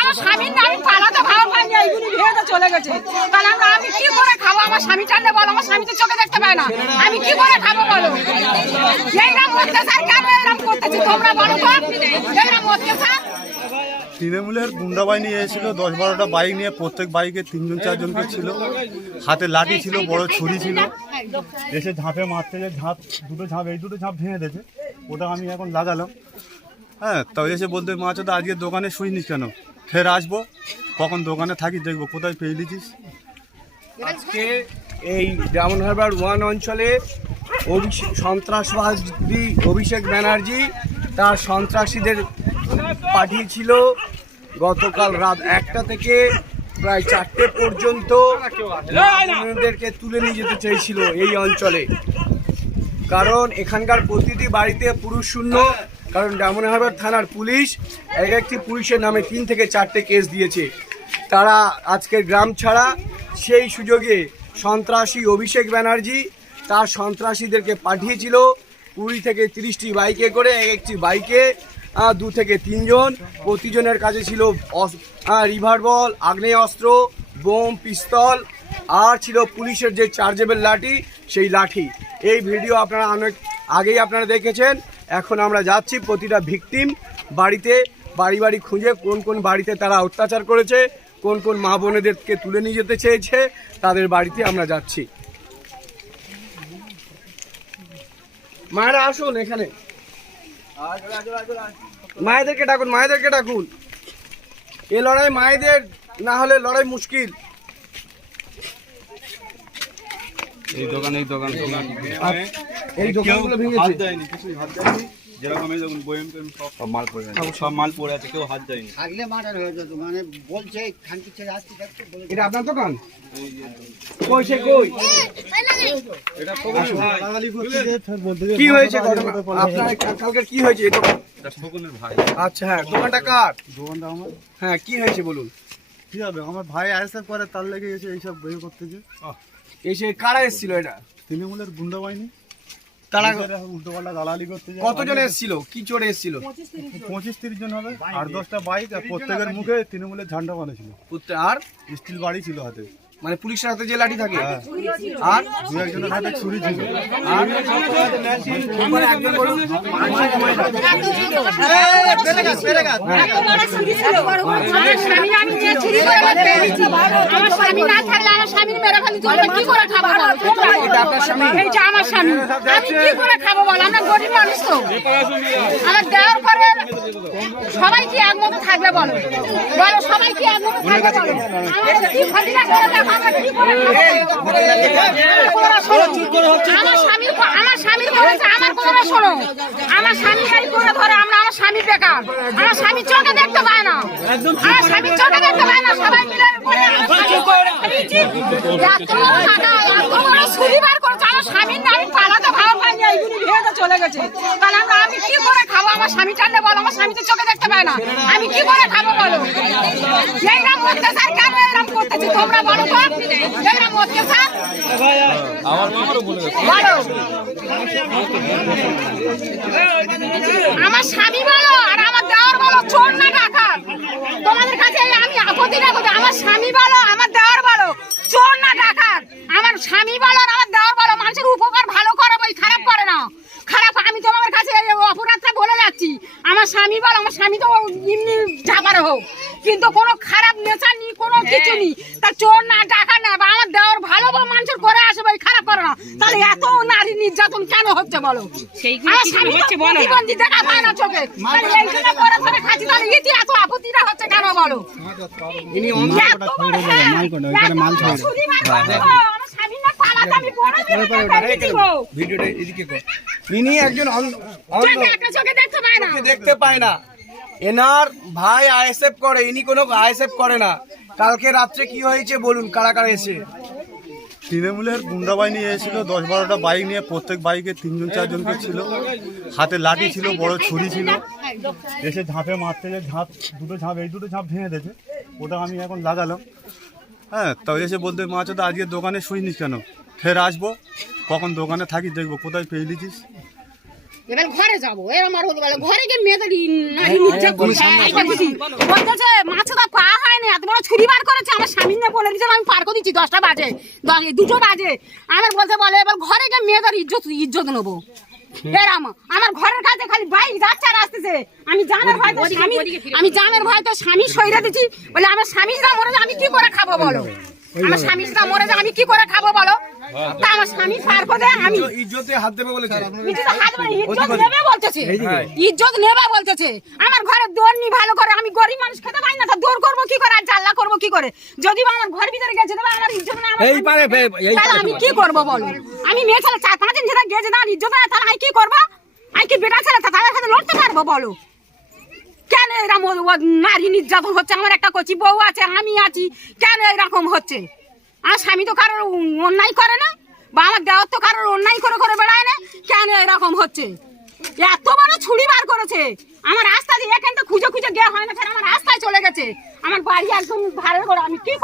আমার স্বামীর না আমি পালাতে ভালো এইগুলি ভেঙে চলে গেছে। আমরা, আমি কি করে খাব? আমার স্বামী টান্ডে বলো, আমার স্বামী তো চোখে দেখতে পায় না। আমি কি করে খাব বলো? এইরকম কেন এরকম করতেছি তোমরা বলো তো? তৃণমূলের গুন্ডা বাহিনী এসেছিল, দশ বারোটা বাইক নিয়ে প্রত্যেক বাইকে তিনজন চারজন করে ছিল। হাতে লাঠি ছিল, বড় ছুরি ছিল। এসে ঝাঁপে মারতে, যে ঝাঁপ, দুটো ঝাঁপ, এই দুটো ঝাঁপ ভেঙে দিয়েছে। ওটা আমি এখন লাগালাম। হ্যাঁ তাও এসে বলতে মা তো আজকে দোকানে শুইনিস কেন? ফের আসব, কখন দোকানে থাকি, দেখব কোথায় পেয়ে দিচ্ছিস আজকে এই ডায়মন্ড হারবার ওয়ান অঞ্চলে অভিষেক সন্ত্রাসবাদী অভিষেক ব্যানার্জি তার সন্ত্রাসীদের পাঠিয়েছিল গতকাল রাত একটা থেকে প্রায় চারটে পর্যন্ত তুলে নিয়ে যেতে চেয়েছিল এই অঞ্চলে। কারণ এখানকার প্রতিটি বাড়িতে পুরুষ শূন্য কারণ ডায়মন্ড হারবার থানার পুলিশ এক একটি পুলিশের নামে তিন থেকে চারটে কেস দিয়েছে। তারা আজকের গ্রাম ছাড়া সেই সুযোগে সন্ত্রাসী অভিষেক ব্যানার্জি তার সন্ত্রাসীদেরকে পাঠিয়েছিল। কুড়ি থেকে তিরিশটি বাইকে করে এক একটি বাইকে দু থেকে তিনজন। প্রতিজনের কাছে ছিল রিভার বল, আগ্নেয়াস্ত্র, বোম, পিস্তল। আর ছিল পুলিশের যে চার্জেবল লাঠি, সেই লাঠি। এই ভিডিও আপনারা অনেক আগেই আপনারা দেখেছেন। এখন আমরা যাচ্ছি প্রতিটা ভিকটিম বাড়িতে, বাড়ি বাড়ি খুঁজে কোন কোন বাড়িতে তারা অত্যাচার করেছে, কোন কোন মা বোনেদেরকে তুলে নিয়ে যেতে চেয়েছে, তাদের বাড়িতে আমরা যাচ্ছি। মায়েরা আসুন এখানে। মায়েদেরকে ডাকুন মায়েদেরকে ডাকুন। এ লড়াই মায়েদের, না হলে লড়াই মুশকিল। এই দোকান এই দোকান। এই দোকানগুলো ভেঙেছে? যেরকম এই দেখুন বয়েম টয়েম সব মাল পড়ে আছে। সব মাল পড়ে আছে কেউ হাত দেয়নি। থাকলে মার্ডার হয়ে যেত মানে বলছে খানকি ছেড়ে আসতে এটা আপনার দোকান? কই সে কই? কি হয়েছে আপনার কালকে কি হয়েছে এটা শকুনের ভাই। আচ্ছা হ্যাঁ দোকানটা কার? দোকানটা আমার। হ্যাঁ কি হয়েছে বলুন? কি হবে? আমার ভাই আইএসএফ করে তার লেগে এসে এইসব বই করতেছে এসে কারা এসেছিল এটা? তৃণমূলের গুন্ডা বাহিনী। তারা উল্টো পাল্টা দালালি করতে কতজন এসেছিল? কি চড়ে এসেছিল? পঁচিশ তিরিশ জন হবে আর দশটা বাইক আর প্রত্যেকের মুখে তৃণমূলের ঝান্ডা বানিয়েছিল পুত্র- আর? স্টিল বাড়ি ছিল হাতে। মানে পুলিশের হাতে যে লাঠি থাকে। হ্যাঁ। আর দু একজনের হাতে ছুরি ছিল। আর সবাই কি একমতো থাকবে বলো? বলো সবাই কি একমতো থাকবে বলো? আমরা কি ক্ষতিটা করে দেখো? আমরা। আমার কথা শোনো আমার স্বামী আমরা আমার স্বামী আমার চোখে দেখতে না আমার দেখতে পায় না আমি কি করে খাব আমার বলো আমার স্বামী চোখে দেখতে না আমি করে খাব বলো অত্যাচার কেন করতেছি, তোমরা তো। এইরকম অত্যাচার বলো। আমার স্বামী বলো, আর আমার দেওয়ার বলো, চোর না ডাকাত? তোমাদের কাছে আমি আপত্তি যে আমার স্বামী বলো, আমার দেওয়ার বলো। চোর না ডাকাত? আমার স্বামী বলো, আর আমার দেওয়ার বলো। মানুষের উপকার ভালো করে বই খারাপ করে না খারাপ, আমি তোমার কাছে অপরাধটা বলে যাচ্ছি। আমার স্বামী বলো, আমার স্বামী তো এমনি ঝাপারে হোক। কিন্তু কোনো খারাপ নেশা নেই কোনো কিছু নি তা চোর না ডাকা না বা আমার দেওয়ার ভালো বা মানুষের করে আসে ভাই খারাপ করে না। তাহলে এত নারী নির্যাতন কেন হচ্ছে বলো? আমার স্বামী তো প্রতিবন্ধী দেখা পায় না চোখে। তাহলে এই জন্য করে ধরে খাচ্ছি তাহলে ইতি এত আপত্তিটা হচ্ছে কেন বলো? ইনি হ্যাঁ, না দিব। ভিডিওটা এদিকে ইনি একজন না। দেখতে পায় না। এনার ভাই আইএসএফ করে, ইনি কোনো আইএসএফ করে না। কালকে রাত্রে কি হয়েছে বলুন, কারা কারা এসে তৃণমূলের গুন্ডা বাহিনী এসেছিল, দশ বারোটা বাইক নিয়ে, প্রত্যেক বাইকে তিনজন, চারজনকে ছিল। হাতে লাঠি ছিল, বড় ছুরি ছিল। এসে ঝাঁপে মারতে যে ঝাঁপ, দুটো ঝাঁপ, এই দুটো ঝাঁপ ভেঙে দিয়েছে। ওটা আমি এখন লাগালাম। হ্যাঁ তবে এসে বলতে মা তো আজকে দোকানে শুইনিস কেন? ফের আসব? কখন দোকানে থাকি দেখব, কোথায় পেয়ে দিচ্ছিস এবার ঘরে যাব। এর আমার হতে পারে ঘরে গিয়ে মেয়েদের বুঝি। বলতেছে। মাছটা পা হয়নি এত বড় ছুরি বার করেছে আমার স্বামী নিয়ে বলে দিচ্ছে আমি পার করে দিচ্ছি দশটা বাজে দশ- দুটো বাজে। আমার বলতে বলে এবার ঘরে গিয়ে মেয়েদের ইজ্জত ইজ্জত নেব। এরাম আমার ঘরের কাছে খালি বাইক যাচ্ছে আর আসতেছে। আমি জানের ভয় তো স্বামী আমি জানের ভয় তো স্বামী সইরে দিচ্ছি। বলে আমার স্বামী যা মরে আমি কি করে খাব বলো? আমার স্বামী মরে যায় আমি কি করে খাব বলো? তা আমার স্বামী পার করে আমি। ইজ্জতে হাত দেবে বলেছে। ইজ্জত নেবে বলতেছে। ইজ্জত নেবে বলতেছে। আমার ঘরে দৌড় নি ভালো করে আমি গরিব মানুষ খেতে পাই না তো দৌড় করব কি করে আর জাল্লা করব কি করে? যদি আমার ঘর ভিতরে গেছে তবে আমার ইজ্জত না আমার এই পারে, এই তাহলে আমি কি করব বলো? আমি মেয়ে ছেলে চার পাঁচ দিন যেটা গেছে না ইজ্জত না তাহলে আমি কি করব? আমি কি বেটা ছেলে তা তাদের সাথে লড়তে পারব বলো? এরকম নারী নির্যাতন হচ্ছে? আমার একটা কচি বউ আছে, আমি আছি। কেন এরকম হচ্ছে? আমার স্বামী তো কারোর অন্যায় করে না, বা আমার দেওয়ার তো কারোর অন্যায় করে করে বেড়ায় না, কেন এরকম হচ্ছে? এত বড় ছুরি বার করেছে। আমার রাস্তা দিয়ে এখান তো খুঁজে খুঁজে গিয়ে হয় না ফের আমার রাস্তায় চলে গেছে। আমার বাড়ি একদম ভালো করে আমি কি